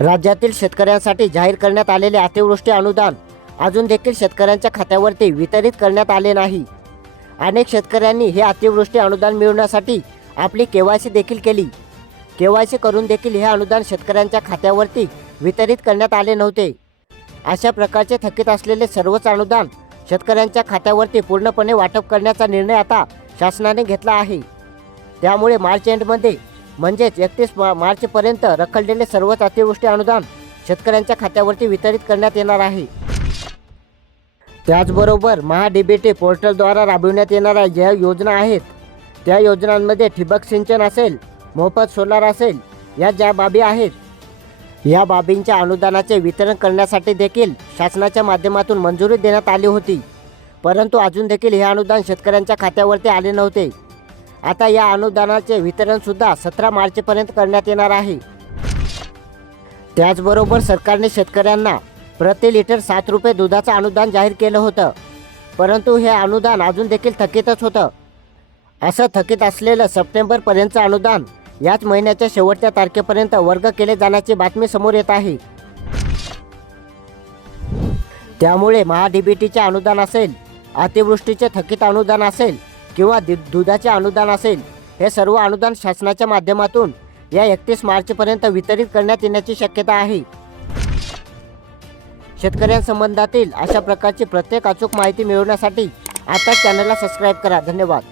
राज्यातील शेतकऱ्यांसाठी जाहीर करण्यात आलेले अतिवृष्टी अनुदान अजून देखील शेतकऱ्यांच्या खात्यावरती वितरित करण्यात आले नाही. अनेक शेतकऱ्यांनी हे अतिवृष्टी अनुदान मिळवण्यासाठी आपली केवायसी देखील केली. केवायसी करून देखील हे अनुदान शेतकऱ्यांच्या खात्यावरती वितरित करण्यात आले नव्हते. अशा प्रकारचे थकीत असलेले सर्वच अनुदान शेतकऱ्यांच्या खात्यावरती पूर्णपणे वाटप करण्याचा निर्णय आता शासनाने घेतला आहे. त्यामुळे मार्च एंडमध्ये म्हणजेच एकतीस मा मार्चपर्यंत रखडलेले सर्वच अतिवृष्टी अनुदान शेतकऱ्यांच्या खात्यावरती वितरित करण्यात येणार आहे. त्याचबरोबर महाडीबीटी टी पोर्टलद्वारा राबविण्यात येणाऱ्या ज्या योजना आहेत त्या योजनांमध्ये ठिबक सिंचन असेल मोफत सोलार असेल या ज्या बाबी आहेत या बाबींच्या अनुदानाचे वितरण करण्यासाठी देखील शासनाच्या माध्यमातून मंजुरी देण्यात आली होती. परंतु अजून देखील हे अनुदान शेतकऱ्यांच्या खात्यावरती आले नव्हते. आता या अनुदानाचे वितरणसुद्धा सतरा मार्चपर्यंत करण्यात येणार आहे. त्याचबरोबर सरकारने शेतकऱ्यांना प्रति लिटर सात रुपये दुधाचं अनुदान जाहीर केलं होतं. परंतु हे अनुदान अजून देखील थकीतच होतं. असं थकीत असलेलं सप्टेंबरपर्यंतचं अनुदान याच महिन्याच्या शेवटच्या तारखेपर्यंत वर्ग केले जाण्याची बातमी समोर येत आहे. त्यामुळे महाडीबीटीचे अनुदान असेल अतिवृष्टीचे थकीत अनुदान असेल किंवा दि दुधाचे अनुदान असेल हे सर्व अनुदान शासनाच्या माध्यमातून या एकतीस मार्चपर्यंत वितरित करण्यात येण्याची शक्यता आहे. शेतकऱ्यांसंबंधातील अशा प्रकारची प्रत्येक अचूक माहिती मिळवण्यासाठी आता चॅनलला सबस्क्राईब करा. धन्यवाद.